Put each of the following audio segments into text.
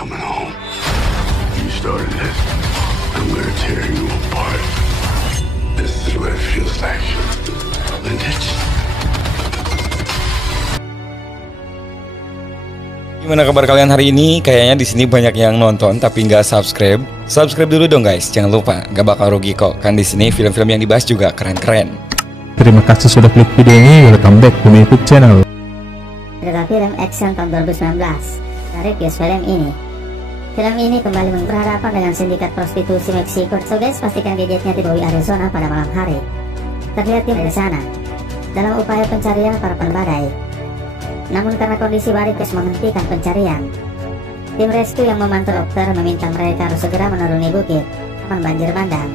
coming home. You started this. I'm gonna tear you apart. This is what it feels like. Vintage. Gimana kabar kalian hari ini? Kayaknya di sini banyak yang nonton tapi nggak subscribe. Subscribe dulu dong guys, jangan lupa. Gak bakal rugi kok. Kan di sini film-film yang dibahas juga keren-keren. Terima kasih sudah klik video ini. Welcome back to my YouTube channel. Adalah film action tahun 2019 dari Kios Film ini. Film ini kembali berhadapan dengan sindikat prostitusi Meksiko. So guys, pastikan gadgetnya di Bowie, Arizona pada malam hari. Terlihat tim di sana dalam upaya pencarian para pembadai. Namun karena kondisi badai terus menghentikan pencarian, tim rescue yang memantau dokter meminta mereka harus segera menuruni bukit aman banjir bandang.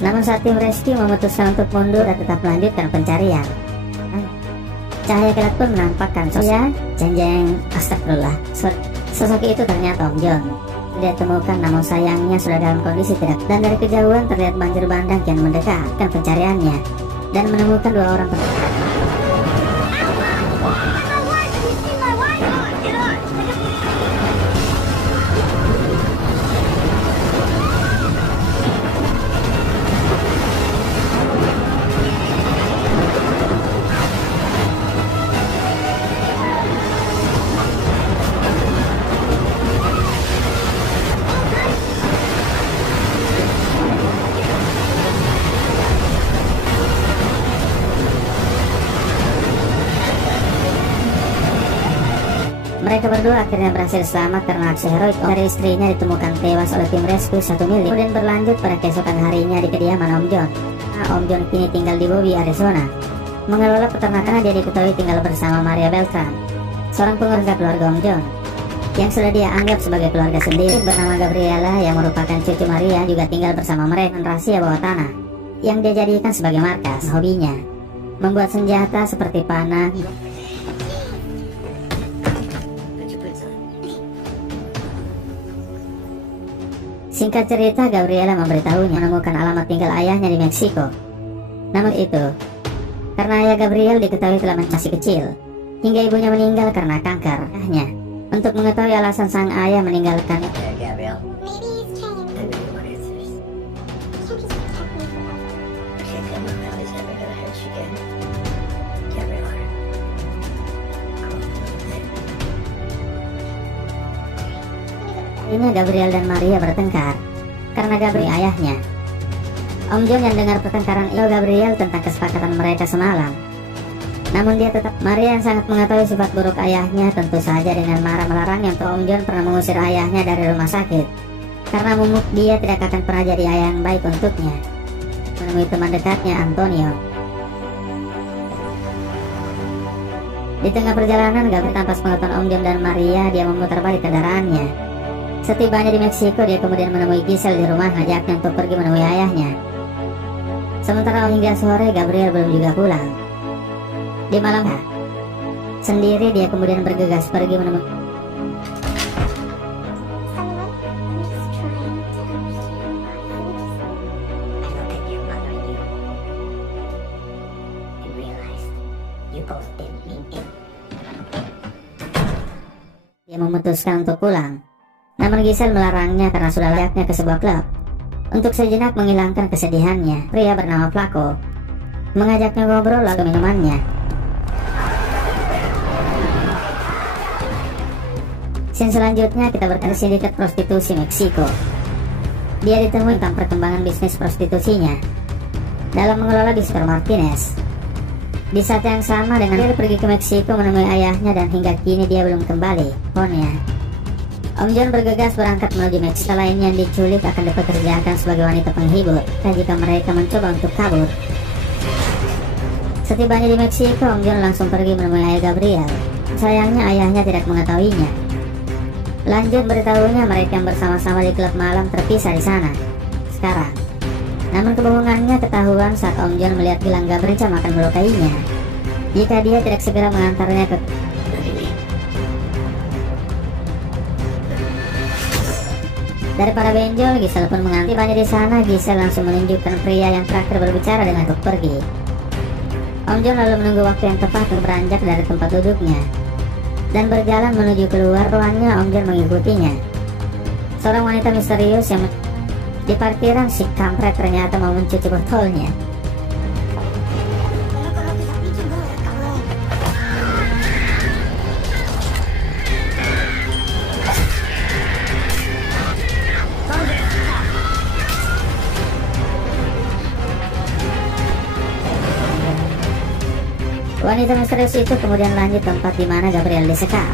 Namun saat tim rescue memutuskan untuk mundur dan tetap melanjutkan pencarian, cahaya kilat pun menampakkan sosok jeng astagfirullah. Sosok itu ternyata Om John. Dia temukan, namun sayangnya sudah dalam kondisi tidak. Dan dari kejauhan terlihat banjir bandang yang mendekatkan pencariannya dan menemukan dua orang Mereka berdua akhirnya berhasil selamat karena aksi heroik dari istrinya ditemukan tewas oleh tim rescue 1 mili. Kemudian berlanjut pada keesokan harinya di kediaman Om John. Om John kini tinggal di Bowie, Arizona. Mengelola peternakan, dia diketahui tinggal bersama Maria Beltran, seorang pengurus keluarga Om John, yang sudah dia anggap sebagai keluarga sendiri. Bernama Gabriela yang merupakan cucu Maria juga tinggal bersama mereka. Rahasia bawah tanah yang dia jadikan sebagai markas. Hobinya membuat senjata seperti panah. Singkat cerita, Gabriela memberitahunya menemukan alamat tinggal ayahnya di Meksiko. Namun itu karena ayah Gabriel diketahui telah masih kecil hingga ibunya meninggal karena kanker. Untuk mengetahui alasan sang ayah meninggalkan ini, Gabriel dan Maria bertengkar karena Gabriel ayahnya. Om John yang dengar pertengkaran itu Gabriel tentang kesepakatan mereka semalam. Namun dia tetap. Maria yang sangat mengetahui sifat buruk ayahnya tentu saja dengan marah melarangnya untuk Om John pernah mengusir ayahnya dari rumah sakit. Karena memuk dia tidak akan pernah jadi ayah yang baik untuknya. Menemui teman dekatnya Antonio. Di tengah perjalanan, Gabriel tanpa sepengetahuan Om John dan Maria, dia memutar balik kendaraannya. Setibanya di Meksiko, dia kemudian menemui Giselle di rumah, ngajaknya untuk pergi menemui ayahnya. Sementara hingga sore Gabriel belum juga pulang. Di malam hari sendiri, dia kemudian bergegas pergi menemui dia memutuskan untuk pulang. Namun Giselle melarangnya karena sudah lihatnya ke sebuah klub. Untuk sejenak menghilangkan kesedihannya, pria bernama Flaco mengajaknya ngobrol lalu minumannya. Scene selanjutnya kita bertemu sindikat prostitusi Meksiko. Dia ditemui tentang perkembangan bisnis prostitusinya dalam mengelola bisnis Martinez. Di saat yang sama dengan dia pergi ke Meksiko menemui ayahnya dan hingga kini dia belum kembali. Om John bergegas berangkat menuju Meksiko. Lain yang diculik akan dipekerjakan sebagai wanita penghibur jika mereka mencoba untuk kabur. Setibanya di Meksiko, Om John langsung pergi menemui ayah Gabriel. Sayangnya ayahnya tidak mengetahuinya. Lanjut beritahunya mereka yang bersama-sama di klub malam terpisah di sana sekarang. Namun kebohongannya ketahuan saat Om John melihat gelang Gabriel akan melukainya jika dia tidak segera mengantarnya ke Daripada benjol, Giselle pun menganti. Banyak di sana, Giselle langsung menunjukkan pria yang terakhir berbicara dengan untuk pergi. Om John lalu menunggu waktu yang tepat untuk beranjak dari tempat duduknya. dan berjalan menuju keluar ruangannya. Om John mengikutinya. Seorang wanita misterius yang di parkiran si kampret ternyata mau mencuci botolnya. Wanita misterius itu kemudian lanjut tempat di mana Gabriel disekap.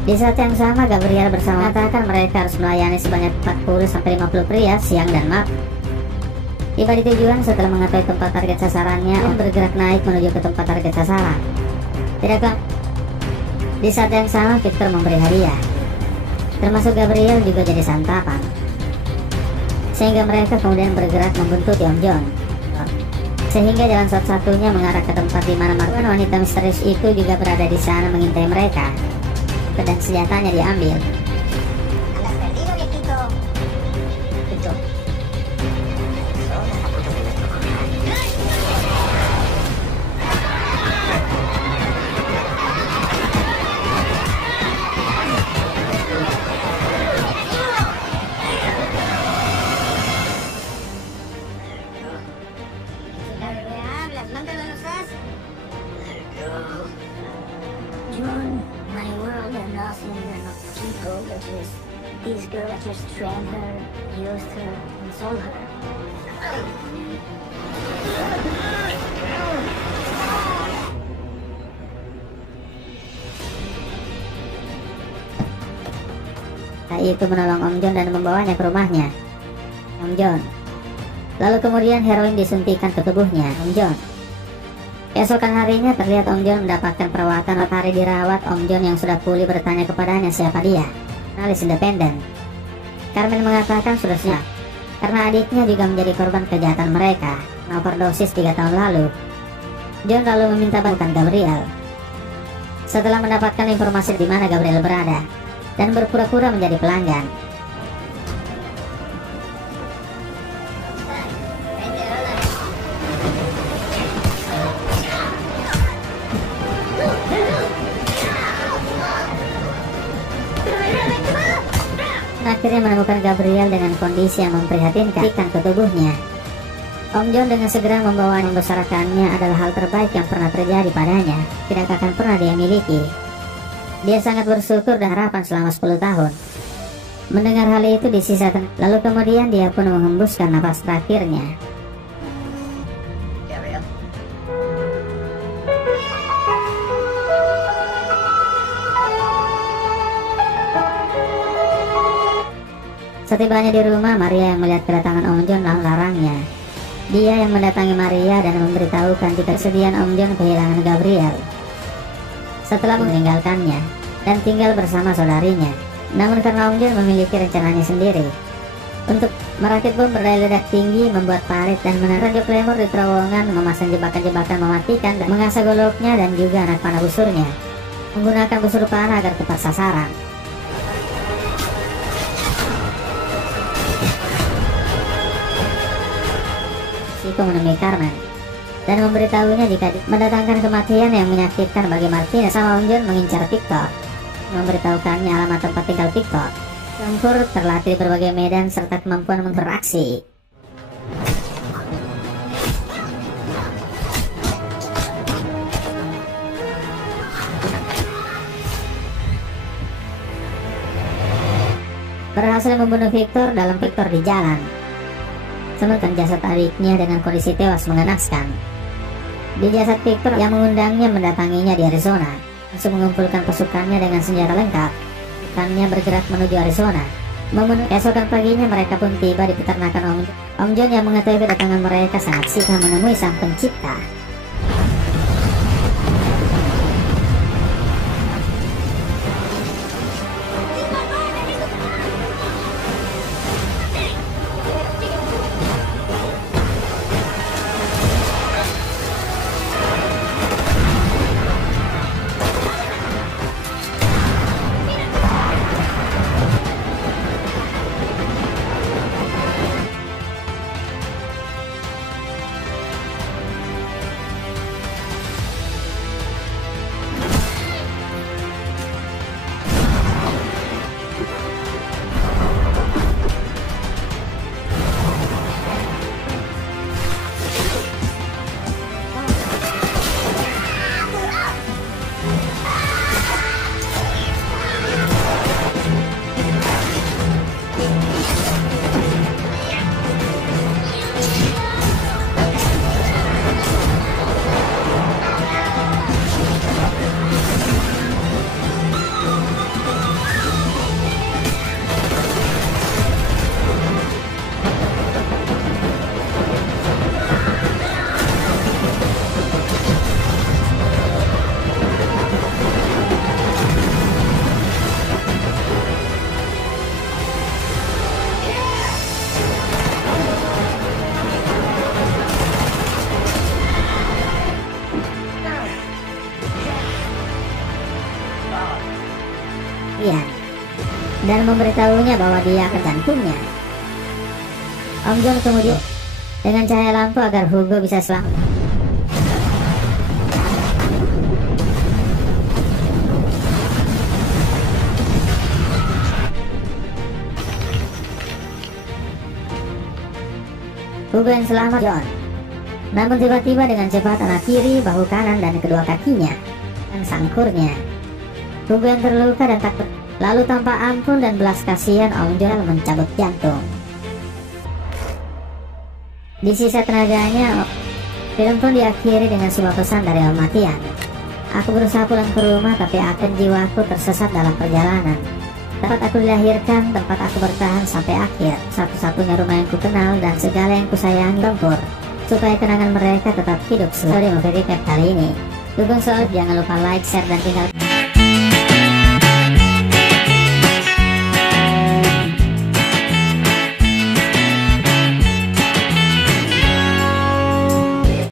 Di saat yang sama, Gabriel bersama mengatakan mereka harus melayani sebanyak 40-50 pria siang dan malam. Tiba di tujuan setelah mengetahui tempat target sasarannya, Om bergerak naik menuju ke tempat target sasaran. Tidak lama, di saat yang sama Victor memberi hadiah, termasuk Gabriel juga jadi santapan. Sehingga mereka kemudian bergerak membuntuti Om John. Sehingga jalan satu-satunya mengarah ke tempat di mana wanita misterius itu juga berada di sana mengintai mereka. Dan senjatanya diambil. John, my world are nothing but people that just these girls just train her, use her, and sold her. Itu menolong Om John dan membawanya ke rumahnya Om John. Lalu kemudian heroin disuntikan ke tubuhnya Om John. Keesokan harinya terlihat Om John mendapatkan perawatan. Hari dirawat, Om John yang sudah pulih bertanya kepadanya siapa dia. Analis independen. Carmen mengatakan sudah siap karena adiknya juga menjadi korban kejahatan mereka, overdosis 3 tahun lalu. John lalu meminta bantuan Gabriel. Setelah mendapatkan informasi di mana Gabriel berada dan berpura-pura menjadi pelanggan. Akhirnya menemukan Gabriel dengan kondisi yang memprihatinkan ke tubuhnya. Om John dengan segera membawanya. Membesarkannya adalah hal terbaik yang pernah terjadi padanya, tidak akan pernah dia miliki. Dia sangat bersyukur dan harapan selama 10 tahun. Mendengar hal itu di sisa lalu kemudian dia pun menghembuskan nafas terakhirnya. Setibanya di rumah, Maria yang melihat kedatangan Om John melarangnya. Dia yang mendatangi Maria dan memberitahukan jika kesedihan Om John kehilangan Gabriel setelah meninggalkannya dan tinggal bersama saudarinya. Namun karena Om John memiliki rencananya sendiri untuk merakit bom berdaya ledak tinggi, membuat parit dan menaruh lemur di terowongan, memasang jebakan-jebakan mematikan dan mengasah goloknya dan juga anak panah busurnya, menggunakan busur panah agar tepat sasaran. Itu menemui Carmen dan memberitahunya jika mendatangkan kematian yang menyakitkan bagi Martinez. Sama Om John mengincar Victor, memberitahukannya alamat tempat tinggal Victor. Tempur terlatih di berbagai medan serta kemampuan beraksi. Berhasil membunuh Victor dalam Victor di jalan. Sementara jasad adiknya dengan kondisi tewas mengenaskan. Di jasad Victor yang mengundangnya mendatanginya di Arizona, langsung mengumpulkan pasukannya dengan senjata lengkap. Pasukannya bergerak menuju Arizona. Keesokan paginya mereka pun tiba di peternakan Om John. Om John yang mengetahui kedatangan mereka sangat sikap menemui sang pencipta. kematian dan memberitahunya bahwa dia akan jantungnya. Om John kemudian dengan cahaya lampu agar Hugo bisa selamat. Hugo yang selamat John. Namun tiba-tiba dengan cepat anak kiri, bahu kanan, dan kedua kakinya dan sangkurnya. Hugo yang terluka dan takut. Lalu tanpa ampun dan belas kasihan Om John mencabut jantung. Di sisa tenaganya, film pun diakhiri dengan sebuah pesan dari Om Matian. Aku berusaha pulang ke rumah, tapi akan jiwaku tersesat dalam perjalanan. Tempat aku dilahirkan, tempat aku bertahan sampai akhir. Satu-satunya rumah yang ku kenal dan segala yang ku sayangi lumpur. Supaya kenangan mereka tetap hidup. Sorry, mau recap kali ini. Dukung soal, jangan lupa like, share, dan tinggal.